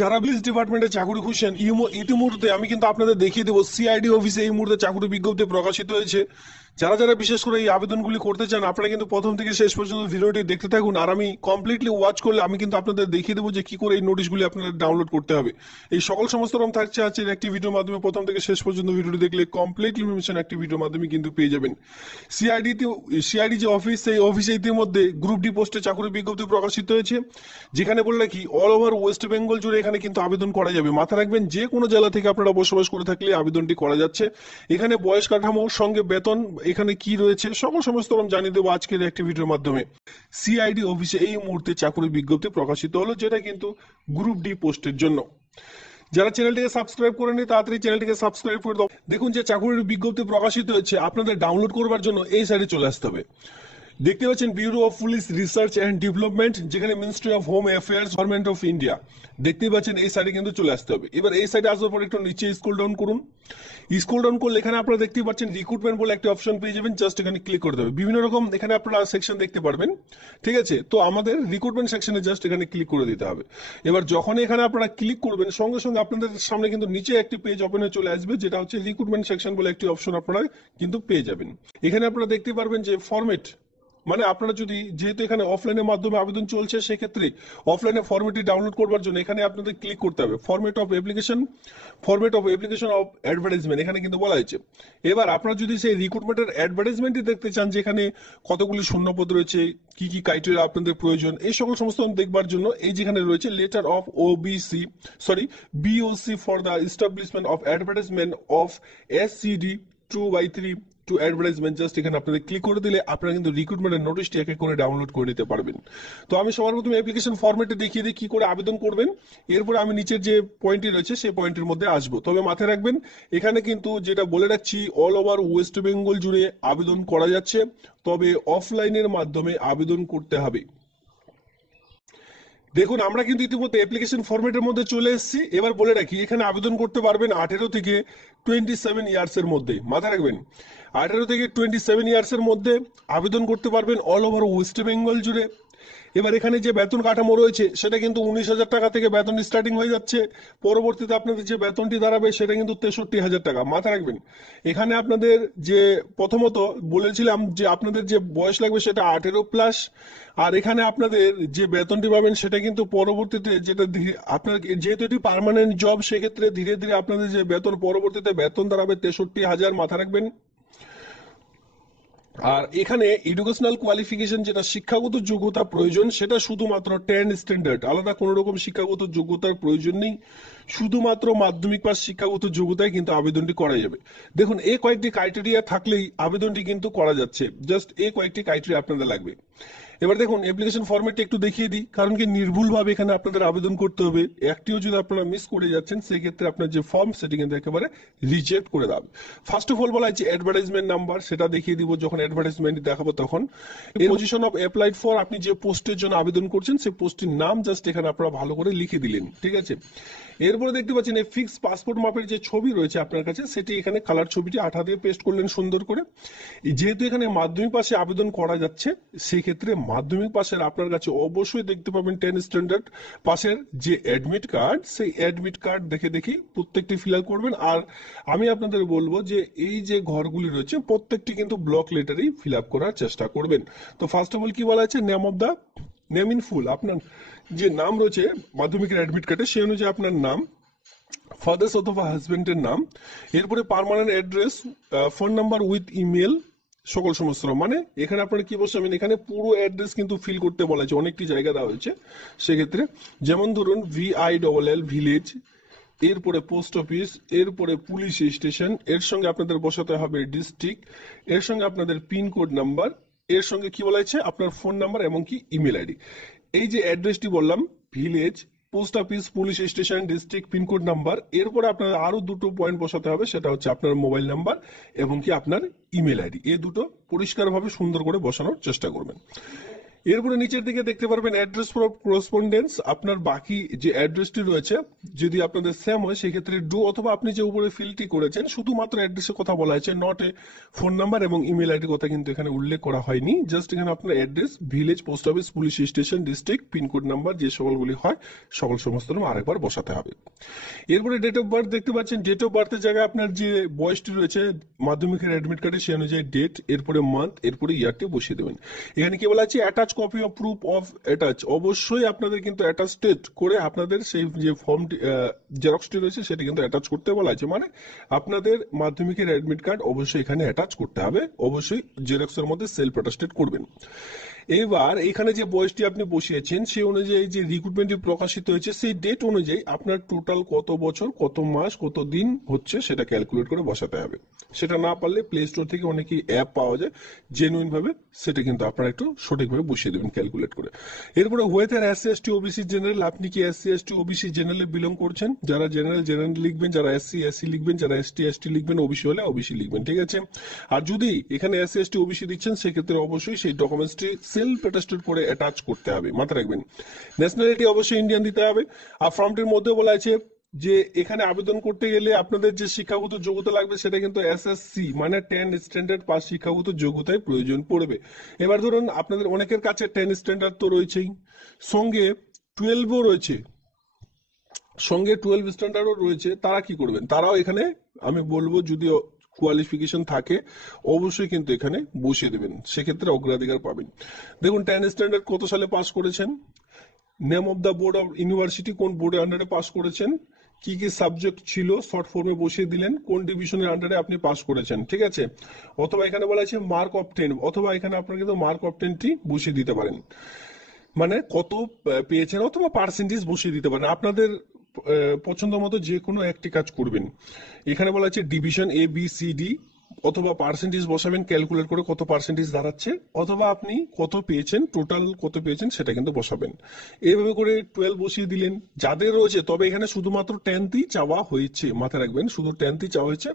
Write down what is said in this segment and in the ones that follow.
যারা পুলিশ ডিপার্টমেন্টে চাকরি খুঁজছেন ইতিমধ্যে আমি কিন্তু আপনাদের দেখিয়ে দেবো সিআইডি অফিসে এই মুহূর্তে চাকরি বিজ্ঞপ্তি প্রকাশিত হয়েছে। যারা যারা বিশেষ করে এই আবেদনগুলি করতে চান আপনারা কিন্তু প্রথম থেকে শেষ পর্যন্ত ভিডিওটি দেখতে থাকুন, আর আমি কমপ্লিটলি ওয়াচ করলে আমি কিন্তু আপনাদের দেখিয়ে দেবো যে কি করে এই নোটিশগুলি আপনাদের ডাউনলোড করতে হবে। এই সকল সমস্ত রকম থাকছে আজকের একটি ভিডিওর মাধ্যমে, প্রথম থেকে শেষ পর্যন্ত ভিডিওটি দেখলে কমপ্লিট ইনফরমেশন একটি ভিডিওর মাধ্যমে কিন্তু পেয়ে যাবেন। সিআইডি যে অফিস, সেই অফিসে ইতিমধ্যে গ্রুপ ডি পোস্টে চাকরি বিজ্ঞপ্তি প্রকাশিত হয়েছে, যেখানে বলে রাখি অল ওভার ওয়েস্ট বেঙ্গল জুড়ে এখানে কিন্তু আবেদন করা যাবে। মাথা রাখবেন যে কোনো জেলা থেকে আপনারা বসবাস করে থাকলে আবেদনটি করা যাচ্ছে। এখানে বয়স কাঠামো সঙ্গে বেতন এখানে কি রয়েছে সকল সমস্ত রকম জানিয়ে দেবো আজকের একটি ভিডিওর মাধ্যমে। সিআইডি অফিসে এই মুহূর্তে চাকরি বিজ্ঞপ্তি প্রকাশিত হলো, যেটা কিন্তু গ্রুপ ডি পোস্টের জন্য। যারা চ্যানেলটিকে সাবস্ক্রাইব করেনি তাড়াতাড়ি চ্যানেলটিকে সাবস্ক্রাইব করে দাও। দেখুন যে চাকরির বিজ্ঞপ্তি প্রকাশিত হয়েছে, আপনাদের ডাউনলোড করবার জন্য এই সাইডে চলে আসতে হবে। দেখতে পাচ্ছেন bureau of police research and development, যেখানে ministry of home affairs government of India. দেখতেই পাচ্ছেন এই সাইডে কিন্তু চলে আসতে হবে। এবার এই সাইডে আসার পর একটু নিচে স্ক্রল ডাউন করুন। স্ক্রল ডাউন করলে এখানে আপনারা দেখতেই পাচ্ছেন রিক্রুটমেন্ট বলে একটা অপশন পেয়ে যাবেন, জাস্ট এখানে ক্লিক করতে হবে। বিভিন্ন রকম এখানে আপনারা সেকশন দেখতে পারবেন, ঠিক আছে। তো আমাদের রিক্রুটমেন্ট সেকশনে জাস্ট এখানে ক্লিক করে দিতে হবে। এবার যখন এখানে আপনারা ক্লিক করবেন সঙ্গে সঙ্গে আপনাদের সামনে কিন্তু নিচে একটি পেজ ওপেন হয়ে চলে আসবে, যেটা হচ্ছে রিক্রুটমেন্ট সেকশন বলে একটি অপশন আপনারা কিন্তু পেয়ে যাবেন। এখানে আপনারা দেখতে পারবেন যে ফরম্যাট, মানে আপনারা যদি যেহেতু এখানে অফলাইনের মাধ্যমে আবেদন চলছে সেক্ষেত্রে অফলাইনে ফর্মেটটি ডাউনলোড করবার জন্য এখানে আপনাদের ক্লিক করতে হবে format of application of advertisement, এখানে কিন্তু বলা হয়েছে। এবার আপনারা যদি সেই রিক্রুটমেন্টের অ্যাডভার্টাইজমেন্টটি দেখতে চান, যেখানে কতগুলি শূন্যপদ রয়েছে, কি কি ক্রাইটেরিয়া আপনাদের প্রয়োজন, এই সকল সমস্ত দেখবার জন্য এই যেখানে রয়েছে letter of BOC for the establishment of advertisement of SCD 2/3 to advertisement, just এখানে আপনাদের ক্লিক করে দিলে আপনারা কিন্তু রিক্রুটমেন্টের নোটিশটি এক এক করে ডাউনলোড করে নিতে পারবেন। তো আমি সবার প্রথমে অ্যাপ্লিকেশন ফরম্যাটে দেখিয়ে দিই কি করে আবেদন করবেন, এরপরে আমি নিচের যে পয়েন্টটি রয়েছে সেই পয়েন্টের মধ্যে আসবো। তবে মাথায় রাখবেন এখানে কিন্তু যেটা বলে রাখছি অল ওভার ওয়েস্ট বেঙ্গল জুড়ে আবেদন করা যাচ্ছে, তবে অফলাইনের মাধ্যমে আবেদন করতে হবে। দেখুন আমরা কিন্তু ইতিমধ্যে অ্যাপ্লিকেশন ফরম্যাটের মধ্যে চলে এসেছি। এবার বলে রাখি এখানে আবেদন করতে পারবেন 18 থেকে 27 ইয়ার্স এর মধ্যে। মাথায় রাখবেন 18 থেকে 27 ইয়ার্স এর মধ্যে আবেদন করতে পারবেন অল ওভার ওয়েস্ট বেঙ্গল জুড়ে। এবার এখানে যে বেতন কাঠামো রয়েছে সেটা কিন্তু 19,000 টাকা থেকে বেতন স্টার্টিং হয়ে যাচ্ছে। পরবর্তীতে আপনাদের যে বেতনটি দাঁড়াবে সেটা কিন্তু 63,000 টাকা। মাথায় রাখবেন এখানে আপনাদের যে প্রথমত বলেছিলাম যে আপনাদের যে বয়স লাগবে সেটা 18+, আর এখানে আপনাদের যে বেতনটি পাবেন সেটা কিন্তু পরবর্তীতে যেটা আপনার যেহেতু এটি পার্মানেন্ট জব সেক্ষেত্রে ধীরে ধীরে আপনাদের যে বেতন পরবর্তীতে বেতন দাঁড়াবে 63,000। মাথা রাখবেন। আর এখানে এডুকেশনাল কোয়ালিফিকেশন যেটা শিক্ষাগত যোগ্যতা প্রয়োজন সেটা শুধুমাত্র 10 স্ট্যান্ডার্ড, আলাদা কোনো রকম শিক্ষাগত যোগ্যতার প্রয়োজন নেই। শুধুমাত্র মাধ্যমিক পাস শিক্ষাগত যোগ্যতায় কিন্তু আবেদনটি করা যাবে। দেখুন এই কয়েকটি ক্রাইটেরিয়া থাকলেই আবেদনটি কিন্তু করা যাচ্ছে, জাস্ট এই কয়েকটি ক্রাইটেরিয়া আপনাদের লাগবে। এবার দেখুন অ্যাপ্লিকেশন ফরম্যাটটা একটু দেখিয়ে দিই, কারণ কি নির্ভুলভাবে এখানে আপনাদের আবেদন করতে হবে। একটিও যদি আপনারা মিস করে যাচ্ছেন সেক্ষেত্রে আপনার যে ফর্ম সেটি কিন্তু একেবারে রিজেক্ট করে দেবে। ফার্স্ট অফ অল বলা হচ্ছে অ্যাডভার্টাইজমেন্ট নাম্বার, সেটা দেখিয়ে দিব যখন অ্যাডভার্টাইজমেন্ট দেখাবো তখন। পজিশন অফ অ্যাপ্লাইড ফর, আপনি যে পোস্টের জন্য আবেদন করছেন সেই পোস্টের নাম জাস্ট এখানে আপনারা ভালো করে লিখে দিলেন, ঠিক আছে। এরপরে দেখতে পাচ্ছেন এই ফিক্স পাসপোর্ট মাপের যে ছবি রয়েছে আপনার কাছে সেটি এখানে কালার ছবিটি আঠা দিয়ে পেস্ট করলেন সুন্দর করে। যেহেতু এখানে মাধ্যমিক পাশে আবেদন করা যাচ্ছে সেই ক্ষেত্রে মাধ্যমিক পাশের আপনার কাছে অবশ্যই দেখতে পাবেন 10 স্ট্যান্ডার্ড পাশের যে অ্যাডমিট কার্ড, সেই অ্যাডমিট কার্ড দেখে দেখি প্রত্যেকটি ফিল আপ করবেন। আর আমি আপনাদের বলবো যে এই যে ঘরগুলি রয়েছে প্রত্যেকটি কিন্তু ব্লক লেটারেই ফিল আপ করার চেষ্টা করবেন। তো ফার্স্ট অফ অল কি বলা আছে, নেম ইন ফুল, আপনার যে নাম রয়েছে মাধ্যমিকের অ্যাডমিট কার্ডে সেই অনুযায়ী আপনার নাম, ফাদার্স অথবা হাজবেন্ডের নাম, এরপরে permanent address, phone number with email, সকল সমস্ত মানে এখানে আপনারা কি বসাবেন, এখানে পুরো অ্যাড্রেস কিন্তু ফিল করতে বলা হয়েছে, অনেকটি জায়গা দেওয়া হয়েছে সেক্ষেত্রে। যেমন ধরুন VILL ভিলেজ, এরপরে পোস্ট অফিস, এরপরে পুলিশ স্টেশন, এর সঙ্গে আপনাদের বসাতে হবে ডিস্ট্রিক্ট, এর সঙ্গে আপনাদের পিনকোড নাম্বার, এর সঙ্গে কি বলা হয়েছে আপনার ফোন নাম্বার এবং কি ইমেল আইডি। এই যে অ্যাড্রেসটি বললাম village, post office, police station, district, pincode number, এরপরে আপনার আরো দুটো পয়েন্ট বসাতে হবে, সেটা হচ্ছে আপনার মোবাইল নাম্বার এবং কি আপনার ইমেল আইডি। এই দুটো পরিষ্কারভাবে সুন্দর করে বসানোর চেষ্টা করবেন। এরপরে নিচের দিকে দেখতে পারবেন অ্যাড্রেস ফর করেসপন্ডেন্স। আপনার বাকি যে অ্যাড্রেসটি রয়েছে যদি আপনাদের সেম হয় সেক্ষেত্রে ডু, অথবা আপনি যে উপরে ফিলটি করেছেন শুধুমাত্র অ্যাড্রেসের কথা বলা হয়েছে, নট এ ফোন নাম্বার এবং ইমেল আইডির কথা কিন্তু এখানে উল্লেখ করা হয়নি। জাস্ট এখানে আপনার address, village, post office, police station, district, pincode number যে সকলগুলি হয় সকল সমস্ত নাম আরেকবার বসাতে হবে। এরপরে ডেট অফ বার্থ দেখতে পাচ্ছেন। ডেট অফ বার্থের জায়গায় আপনার যে বয়সটি রয়েছে মাধ্যমিকের অ্যাডমিট কার্ডে সেই অনুযায়ী ডেট, এরপরে মান্থ, এরপরে ইয়ারটি বসিয়ে দেবেন। এখানে কি বলা আছে, attach copy of proof of attach. অবশ্যই আপনাদের কিন্তু অ্যাটাচটেড করে আপনাদের সেই যে ফর্মটি জেরক্সটি রয়েছে সেটি কিন্তু অ্যাটাচ করতে বলা আছে, মানে আপনাদের মাধ্যমিকের অ্যাডমিট কার্ড অবশ্যই এখানে অ্যাটাচ করতে হবে, অবশ্যই জেরক্সের মধ্যে সেলফ অ্যাটাস্টেড করবেন। এবার এখানে যে বয়সটি আপনি বসিয়েছেন সেই অনুযায়ী যে রিক্রুটমেন্টটি প্রকাশিত হয়েছে সেই ডেট অনুযায়ী আপনার টোটাল কত বছর, কত মাস, কত দিন হচ্ছে সেটা ক্যালকুলেট করে বসাতে হবে। সেটা না পারলে প্লে স্টোর থেকে অনেকই অ্যাপ পাওয়া যায় জেনুইন ভাবে, সেটা কিন্তু আপনারা একটু সঠিকভাবে বসিয়ে দেবেন ক্যালকুলেট করে। এরপরে weather SC ST OBC general, আপনি কি এসসি এসটি ওবিসি জেনারেলে বিলং করছেন? যারা জেনারেল জেনারেল লিখবেন, যারা এসসি এসসি লিখবেন, যারা এসটি এসটি লিখবেন, ওবিসি হলে ওবিসি লিখবেন, ঠিক আছে। আর যদি এখানে এসসি এসটি ওবিসি দিচ্ছেন সেক্ষেত্রে অবশ্যই সেই ডকুমেন্টসটি সেলফ অ্যাটাস্টেড করে অ্যাটাচ করতে হবে, মাথায় রাখবেন। ন্যাশনালিটি অবশ্যই ইন্ডিয়ান দিতে হবে। আর ফর্মটির মধ্যে বলা আছে যে এখানে আবেদন করতে গেলে আপনাদের যে শিক্ষাগত যোগ্যতা লাগবে সেটা কিন্তু এসএসসি মানে 10 স্ট্যান্ডার্ড পাস শিক্ষাগত যোগ্যতায় প্রয়োজন পড়বে। এবার ধরুন আপনাদের অনেকের কাছে 10 স্ট্যান্ডার্ড তো রয়েছেই, সঙ্গে 12ও রয়েছে, সঙ্গে 12 স্ট্যান্ডার্ডও রয়েছে, তারা কি করবেন? তারাও এখানে আমি বলবো যদি কোয়ালিফিকেশন থাকে অবশ্যই কিন্তু এখানে বসিয়ে দেবেন, সেক্ষেত্রে অগ্রাধিকার পাবেন। দেখুন 10 স্ট্যান্ডার্ড কত সালে পাস করেছেন, name of the board of university, কোন বোর্ডের আন্ডারে পাস করেছেন, কি কি সাবজেক্ট ছিল শর্ট ফর্মে বসিয়ে দিলেন, কোন ডিভিশনের আন্ডারে আপনি পাস করেছেন, ঠিক আছে। অথবা এখানে বলা আছে মার্ক অফ 10, অথবা এখানে আপনারা কিন্তু মার্ক অফ 10টি বসিয়ে দিতে পারেন, মানে কত পেয়েছেন, অথবা পার্সেন্টেজ বসিয়ে দিতে পারেন, আপনাদের পছন্দ মতো যে কোনো একটি কাজ করবেন। এখানে বলা আছে division A B C D, অথবা পার্সেন্টেজ বসাবেন ক্যালকুলেট করে কত পার্সেন্টেজ দাঁড়াচ্ছে, অথবা আপনি কত পেয়েছেন, টোটাল কত পেয়েছেন সেটা কিন্তু বসাবেন। এইভাবে করে 12 বসিয়ে দিলেন যাদের রয়েছে, তবে এখানে শুধুমাত্র 10ই চাওয়া হয়েছে, মাথায় রাখবেন শুধু 10ই চাওয়া হয়েছে।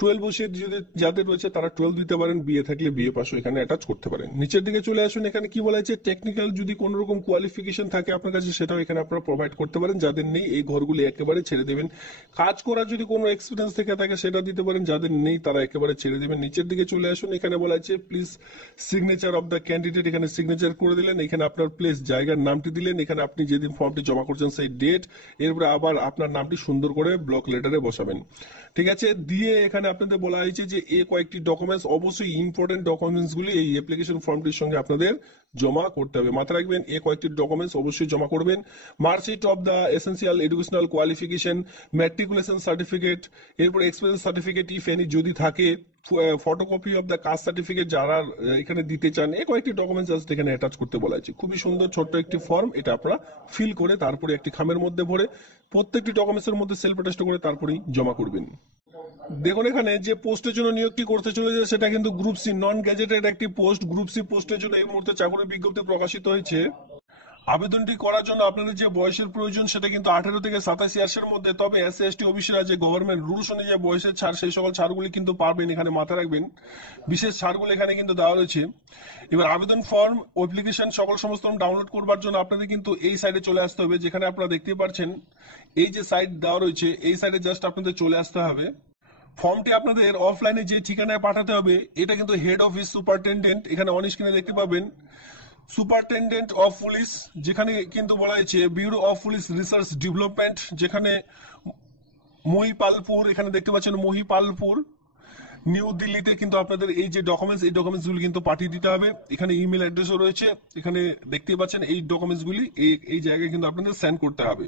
12 বসিয়ে যদি যাদের রয়েছে তারা 12 দিতে পারেন, বিএ থাকলে বিএ পাসও এখানে অ্যাটাচ করতে পারেন। নিচের দিকে চলে আসুন, এখানে কি বলা আছে টেকনিক্যাল যদি কোনো রকম কোয়ালিফিকেশন থাকে আপনার কাছে সেটাও এখানে আপনারা প্রোভাইড করতে পারেন, যাদের নেই এই ঘরগুলি একেবারে ছেড়ে দেবেন। কাজ করার যদি কোনো এক্সপিরিয়েন্স থেকে থাকে সেটা দিতে পারেন, যাদের নেই তারা একেবারে ছেড়ে দেবেন। নিচের দিকে চলে আসুন, এখানে বলা আছে please signature of the candidate, এখানে সিগনেচার করে দিলেন, এখানে আপনার প্লেস জায়গার নামটি দিলেন, এখানে আপনি যেদিন ফর্মটি জমা করছেন সেই ডেট, এরপরে আবার আপনার নামটি সুন্দর করে ব্লক লেটারে বসাবেন, ঠিক আছে। দিয়ে এখানে আপনাদের বলা হয়েছে যে এই কয়েকটি ডকুমেন্টস অবশ্যই ইম্পর্টেন্ট ডকুমেন্টস গুলি এই অ্যাপ্লিকেশন ফর্মটির সঙ্গে আপনাদের জমা করতে হবে, মাথায় রাখবেন এই কয়েকটি ডকুমেন্টস অবশ্যই জমা করবেন। Marksheet of the essential educational qualification, matriculation certificate, এরপর এক্সপিরিয়েন্স সার্টিফিকেট ইফ এনি যদি থাকে, photocopy of the caste certificate যারা এখানে দিতে চান, এই কয়েকটি ডকুমেন্টস জাস্ট এখানে অ্যাটাচ করতে বলা হয়েছে। খুবই সুন্দর ছোট্ট একটি ফর্ম, এটা আপনারা ফিল করে তারপরে একটি খামের মধ্যে ভরে প্রত্যেকটি ডকুমেন্টসের মধ্যে সেলফ অ্যাটাস্ট করে তারপরেই জমা করবেন। দেখুন এখানে যে পোস্টের জন্য নিয়োগটি করতে চলেছে সেটা কিন্তু গ্রুপ সি নন গ্যাজেটেড একটি পোস্ট। গ্রুপ সি পোস্টের জন্য এই মুহূর্তে চাকরির বিজ্ঞপ্তি প্রকাশিত হয়েছে। আবেদনটি করার জন্য আপনাদের যে বয়সের প্রয়োজন সেটা কিন্তু 18 থেকে 27 ইয়ার্সের মধ্যে, তবে এসসি এসটি ওবিসিরা যে গভর্নমেন্ট রুলস অনুযায়ী বয়সের ছাড় সেই সকল ছাড়গুলি কিন্তু পাবেন, এখানে মাথায় রাখবেন বিশেষ ছাড়গুলো এখানে কিন্তু দেওয়া রয়েছে। এবার আবেদন ফর্ম অ্যাপ্লিকেশন সকল সমস্ত ডাউনলোড করবার জন্য আপনাদের কিন্তু এই সাইডে চলে আসতে হবে, যেখানে আপনারা দেখতে পাচ্ছেন এই যে সাইট দেওয়া রয়েছে এই সাইডে জাস্ট আপনাদের চলে আসতে হবে। ফর্মটি আপনাদের অফলাইনে যে ঠিকানায় পাঠাতে হবে এটা কিন্তু হেড অফিস সুপারিনটেন্ডেন্ট, এখানে অন স্ক্রিনে দেখতে পাবেন সুপারিনটেন্ডেন্ট অফ পুলিশ, যেখানে কিন্তু বলা হয়েছে bureau of police research development, যেখানে মহিপালপুর, এখানে দেখতে পাচ্ছেন মহিপালপুর নিউ দিল্লিতে কিন্তু আপনাদের এই যে ডকুমেন্টস এই ডকুমেন্টসগুলি কিন্তু পাঠিয়ে দিতে হবে। এখানে ইমেল অ্যাড্রেসও রয়েছে, এখানে দেখতে পাচ্ছেন এই ডকুমেন্টসগুলি এই জায়গায় কিন্তু আপনাদের সেন্ড করতে হবে।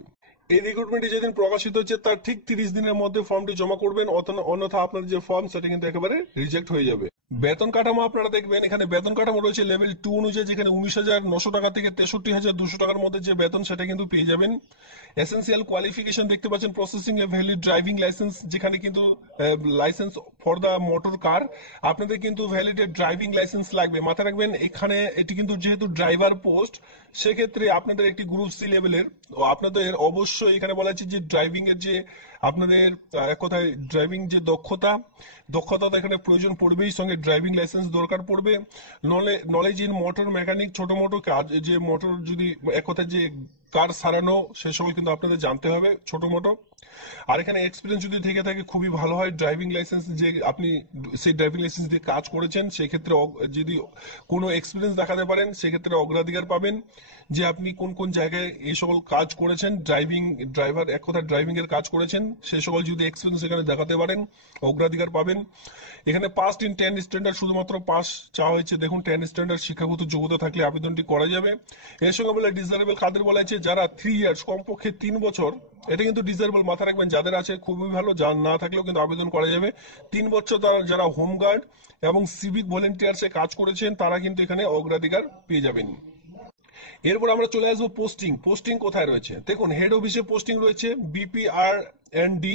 এই রিক্রুটমেন্টে যেদিন প্রকাশিত হচ্ছে তার ঠিক 30 দিনের মধ্যে ফর্মটি জমা করবেন, অন্যথা আপনার যে ফর্ম সেটা কিন্তু একেবারে রিজেক্ট হয়ে যাবে। বেতন কাঠামো আপনারা দেখবেন, এখানে বেতন কাঠামো রয়েছে লেভেল 2 অনুযায়ী, যেখানে 19,900 টাকা থেকে 63,200 টাকার মধ্যে যে বেতন সেটা কিন্তু পেয়ে যাবেন। এসেন্সিয়াল কোয়ালিফিকেশন দেখতে পাচ্ছেন processing a valid driving licence, যেখানে কিন্তু licence for the motor car, আপনাদের কিন্তু ভ্যালিডেড ড্রাইভিং লাইসেন্স লাগবে, মাথায় রাখবেন। এখানে এটি কিন্তু যেহেতু ড্রাইভার পোস্ট সেক্ষেত্রে আপনাদের একটি গ্রুপ সি লেভেলের আপনাদের অবশ্যই এখানে বলা আছে যে ড্রাইভিং এর যে আপনাদের এক কথায় ড্রাইভিং যে দক্ষতা তো এখানে প্রয়োজন পড়বেই, সঙ্গে ড্রাইভিং লাইসেন্স দরকার পড়বে, নলেজ ইন মোটর মেকানিক, ছোট মোটো কাজ, যে মোটর যদি এক কথায় যে কার সারানো সে সকল কিন্তু আপনাদের জানতে হবে ছোট মোটো। আর এখানে এক্সপিরিয়েন্স যদি থেকে থাকে খুবই ভালো হয়। ড্রাইভিং লাইসেন্স যে আপনি সেই ড্রাইভিং লাইসেন্স দিয়ে কাজ করেছেন সেক্ষেত্রে যদি কোনো এক্সপিরিয়েন্স দেখাতে পারেন সেক্ষেত্রে অগ্রাধিকার পাবেন, যে আপনি কোন কোন জায়গায় এই সকল কাজ করেছেন, ড্রাইভার এক কথা ড্রাইভিং এর কাজ করেছেন, সে সকল যদি এক্সপিরিয়েন্স এখানে দেখাতে পারেন অগ্রাধিকার পাবেন। এখানে পাস্ট ইন 10 স্ট্যান্ডার্ড, শুধুমাত্র পাস চাওয়া হয়েছে। দেখুন 10 স্ট্যান্ডার্ড শিক্ষাগত যোগ্যতা থাকলে আবেদনটি করা যাবে। এর সঙ্গে বলে ডিজারেবল কাদের বলা হয়েছে, যারা 3 ইয়ার্স কমপক্ষে 3 বছর, এটা কিন্তু ডিজারেবল মাথা রাখবেন, যাদের আছে খুবই ভালো, যার না থাকলেও কিন্তু আবেদন করা যাবে। 3 বছর যারা হোমগার্ড এবং সিভিক ভলেন্টিয়ার্সে কাজ করেছেন তারা কিন্তু এখানে অগ্রাধিকার পেয়ে যাবেন। এরপর আমরা চলে আসবো পোস্টিং কোথায় রয়েছে। দেখুন হেড অফিসে পোস্টিং রয়েছে BPR&D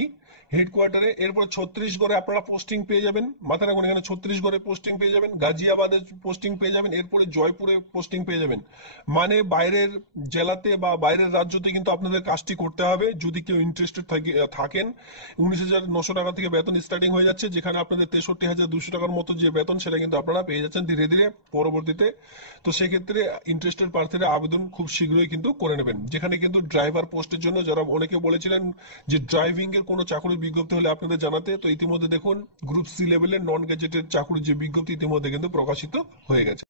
হেডকোয়ার্টারে। এরপর ছত্তিশগড়ে আপনারা পোস্টিং পেয়ে যাবেন, মাথায় রাখুন এখানে ছত্তিশগড়ে পোস্টিং পেয়ে যাবেন, গাজিয়াবাদে পোস্টিং পেয়ে যাবেন, এরপরে জয়পুরে পোস্টিং পেয়ে যাবেন। মানে বাইরের জেলাতে বা বাইরের রাজ্যতে কিন্তু আপনাদের কাজটি করতে হবে যদি কেউ ইন্টারেস্টেড থাকেন। 19,900 টাকা থেকে বেতন স্টার্টিং হয়ে যাচ্ছে, যেখানে আপনাদের 63,200 টাকার মতো যে বেতন সেটা কিন্তু আপনারা পেয়ে যাচ্ছেন ধীরে ধীরে পরবর্তীতে। তো সেক্ষেত্রে ইন্টারেস্টেড প্রার্থীরা আবেদন খুব শীঘ্রই কিন্তু করে নেবেন। যেখানে কিন্তু ড্রাইভার পোস্টের জন্য যারা অনেকে বলেছিলেন যে ড্রাইভিং এর কোনো চাকরি বিজ্ঞপ্তি হলে আপনাদের জানাতে, তো ইতিমধ্যে দেখুন গ্রুপ সি লেভেলের নন গ্যাজেটেড চাকরির যে বিজ্ঞপ্তি ইতিমধ্যে কিন্তু প্রকাশিত হয়ে গেছে।